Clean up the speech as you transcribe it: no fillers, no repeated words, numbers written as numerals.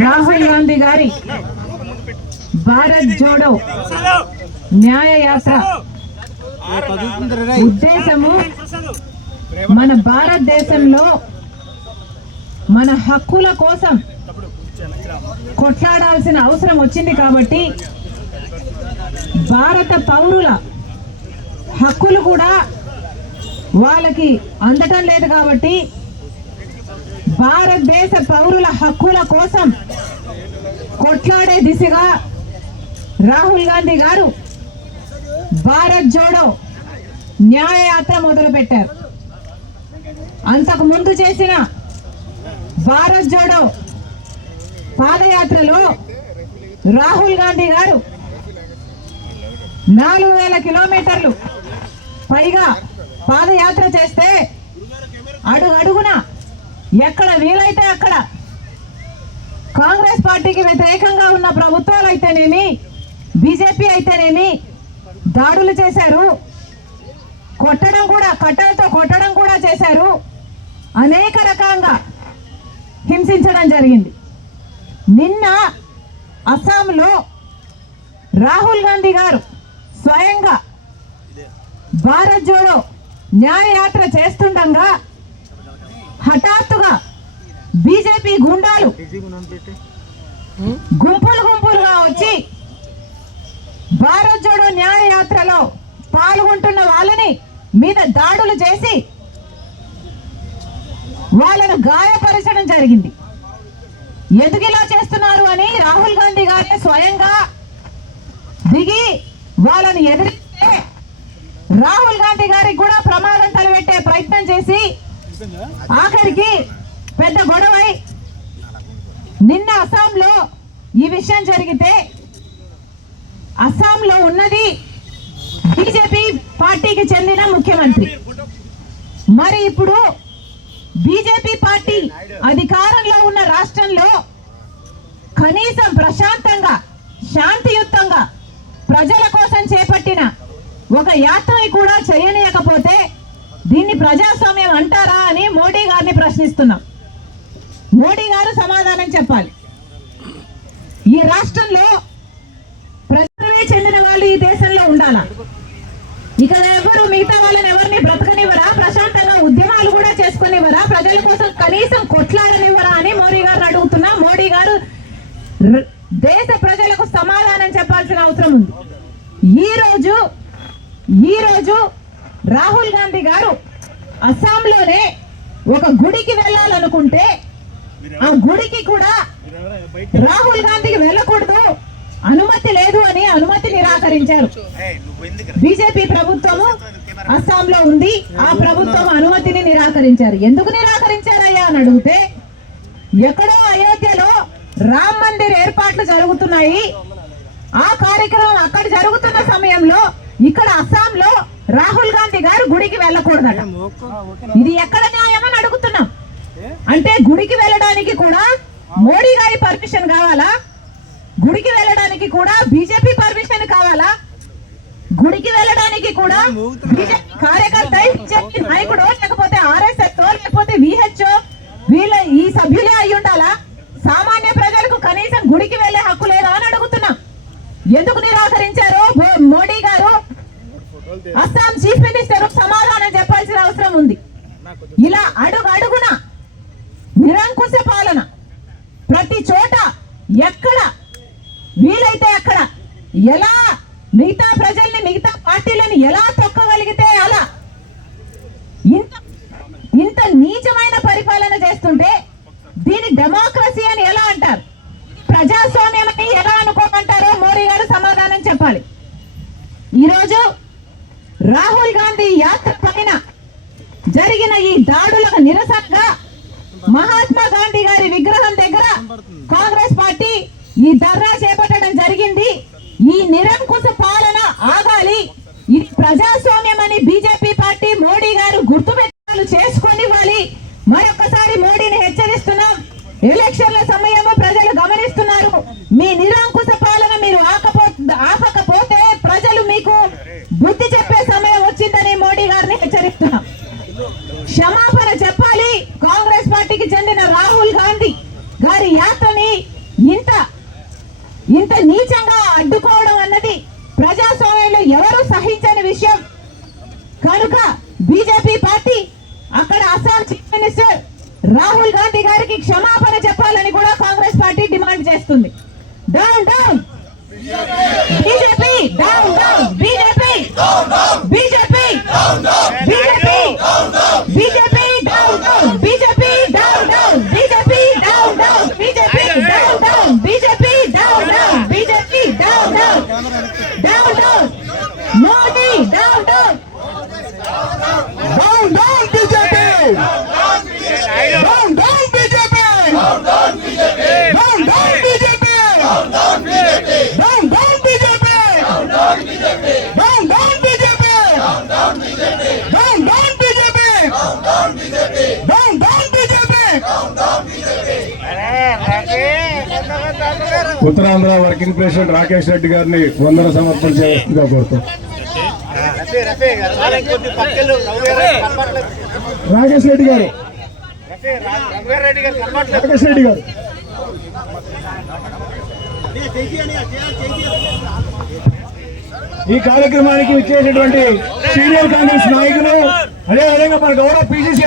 రాహుల్ గాంధీ గారి భారత్ జోడో న్యాయ యాత్ర ఉద్దేశము మన భారతదేశంలో మన హక్కుల కోసం కొట్లాడాల్సిన అవసరం వచ్చింది కాబట్టి భారత పౌరుల హక్కులు కూడా వాళ్ళకి అందటం లేదు కాబట్టి భారతదేశ పౌరుల హక్కుల కోసం కొట్లాడే దిశగా రాహుల్ గాంధీ గారు భారత్ జోడో న్యాయ యాత్ర మొదలుపెట్టారు. అంతకు ముందు చేసిన భారత్ జోడో పాదయాత్రలో రాహుల్ గాంధీ గారు 4000 కిలోమీటర్లు పైగా పాదయాత్ర చేస్తే అడుగున ఎక్కడ వీలైతే అక్కడ కాంగ్రెస్ పార్టీకి వ్యతిరేకంగా ఉన్న ప్రభుత్వాలు అయితేనేమి, బీజేపీ అయితేనేమి దాడులు చేశారు. కొట్టడం కూడా, కట్టెలతో కొట్టడం కూడా చేశారు. అనేక రకంగా హింసించడం జరిగింది. నిన్న అస్సాంలో రాహుల్ గాంధీ గారు స్వయంగా భారత్ జోడో న్యాయ యాత్ర చేస్తుండగా హఠాత్తుగా బీజేపీ గుండాలు గుంపులుగా వచ్చి భారత్ జోడో న్యాయ యాత్రలో పాల్గొంటున్న వాళ్ళని మీద దాడులు చేసి వాళ్ళను గాయపరచడం జరిగింది. ఎందుకు ఇలా చేస్తున్నారు అని రాహుల్ గాంధీ గారే స్వయంగా దిగి వాళ్ళని ఎదిరిస్తే రాహుల్ గాంధీ గారికి కూడా ప్రమాదం తలపెట్టే ప్రయత్నం చేసి ఆఖరికి పెద్ద గొడవై నిన్న అస్సాంలో ఈ విషయం జరిగితే అస్సాంలో ఉన్నది బీజేపీ పార్టీకి చెందిన ముఖ్యమంత్రి. మరి ఇప్పుడు బీజేపీ పార్టీ అధికారంలో ఉన్న రాష్ట్రంలో కనీసం ప్రశాంతంగా శాంతియుతంగా ప్రజల కోసం చేపట్టిన ఒక యాత్రని కూడా చేయనీయకపోతే దీన్ని ప్రజాస్వామ్యం అంటారా అని మోడీ గారిని ప్రశ్నిస్తున్నాం. మోడీ గారు సమాధానం చెప్పాలి. ఈ రాష్ట్రంలో ప్రజలే చెందిన వాళ్ళు ఈ దేశంలో ఉండాలా? ఇక్కడ ఎవరు మిగతా వాళ్ళని ఎవరిని బ్రతకనివ్వరా? ప్రశాంతంగా ఉద్యమాలు కూడా చేసుకునివ్వరా? ప్రజల కోసం కనీసం కొట్లాడనివ్వరా అని మోడీ గారిని అడుగుతున్నా. మోడీ గారు దేశ ప్రజలకు సమాధానం చెప్పాల్సిన అవసరం ఉంది. ఈ రోజు రాహుల్ గాంధీ గారు అస్సాంలోనే ఒక గుడికి వెళ్ళాలనుకుంటే ఆ గుడికి కూడా రాహుల్ గాంధీకి వెళ్ళకూడదు, అనుమతి లేదు అని అనుమతి నిరాకరించారు. బీజేపీ ప్రభుత్వము అస్సాంలో ఉంది, ఆ ప్రభుత్వం అనుమతిని నిరాకరించారు. ఎందుకు నిరాకరించారయ్యా అని అడిగితే ఎక్కడో అయోధ్యలో రామ్ మందిర్ ఏర్పాట్లు జరుగుతున్నాయి, ఆ కార్యక్రమం అక్కడ జరుగుతున్న సమయంలో ఇక్కడ అస్సాంలో రాహుల్ గాంధీ గారు గుడికి వెళ్ళకూడదట. ఇది ఎక్కడ న్యాయం అని అడుగుతున్నాం. అంటే గుడికి వెళ్ళడానికి కూడా మోడీ గారి పర్మిషన్ కావాలా? గుడికి వెళ్ళడానికి కూడా బీజేపీ పర్మిషన్ కావాలా? గుడికి వెళ్ళడానికి కూడా బీజేపీ కార్యకర్త నాయకుడు లేకపోతే ఆర్ఎస్ఎస్ లేకపోతే విహెచ్ఓ వీళ్ళ ఈ సభ్యులే అయి ఉండాలా? సామాన్య ప్రజలకు కనీసం గుడికి వెళ్లే హక్కు లేదా అని అడుగుతున్నాం. ఎందుకు నిరాకరించారో మోడీ గారు, అస్సాం చీఫ్ మినిస్టర్ సమాధానం చెప్పాల్సిన అవసరం ఉంది. ఇలా అడుగున నిరంకుశ పాలన, ప్రతి చోట ఎక్కడ వీలైతే అక్కడ ఎలా మిగతా ప్రజల్ని, మిగతా పార్టీలను ఎలా తొక్కగలిగితే అలా ఇంత నీచమైన పరిపాలన చేస్తుంటే దీని డెమోక్రసీ అని ఎలా అంటారు? ప్రజాస్వామ్యం అని ఎలా అనుకోమంటారో మోడీ గారు సమాధానం చెప్పాలి. ఈరోజు రాహుల్ గాంధీ యాత్ర పైన జరిగిన ఈ దాడులకు నిరసనగా మహాత్మా గాంధీ గారి విగ్రహం దగ్గర కాంగ్రెస్ పార్టీ ఈ ధర్నా చేపట్టడం జరిగింది. ఈ నిరంకుశ పాలన ఆగాలి, ఇది ప్రజాస్వామ్యం అని బీజేపీ పార్టీ మోడీ గారు గుర్తుపెట్టాలు చేసుకొనివ్వాలి. మరొకసారి మోడీని హెచ్చరిస్తున్నాం. ఎలక్షన్ల సమయంలో ప్రజలు గమనిస్తున్నారు. మీ నిరంకుశ పాలన మీరు ఆపకపోతే ప్రజలు మీకు బుద్ధి చెప్పే సమయం వచ్చిందని మోడీ గారిని హెచ్చరిస్తున్నాం. క్షమాపణ చెప్పాలి. కాంగ్రెస్ పార్టీకి చెందిన రాహుల్ గాంధీ గారి యాత్రని ఇంత నీచంగా అడ్డుకోవడం అన్నది ప్రజాస్వామ్యంలో ఎవరు సహించని విషయం. కనుక బీజేపీ పార్టీ అక్కడ అస్సాం చీఫ్ మినిస్టర్ రాహుల్ గాంధీ గారికి క్షమాపణ చెప్పాలని కూడా కాంగ్రెస్ పార్టీ డిమాండ్ చేస్తుంది. Down down BJP, down down BJP, BJP, BJP, BJP, down down BJP, down down BJP, down down BJP, down down BJP, down down BJP, down down, down down Modi, down down, down down BJP, down down BJP, down down BJP, down down BJP, down down BJP, down down BJP, down down BJP, down down BJP, down down BJP, down down BJP, down down BJP, down down BJP, down down BJP. Uttarandhra working president Rakesh Reddy గారిని వందన సమర్పించేగా కోరుతాం. రాకేష్ రెడ్డి గారు, రాకేష్ రెడ్డి గారు ఈ కార్యక్రమానికి విచ్చేసినటువంటి senior Congress నాయకులు, అదేవిధంగా మన గౌరవ పిసిసి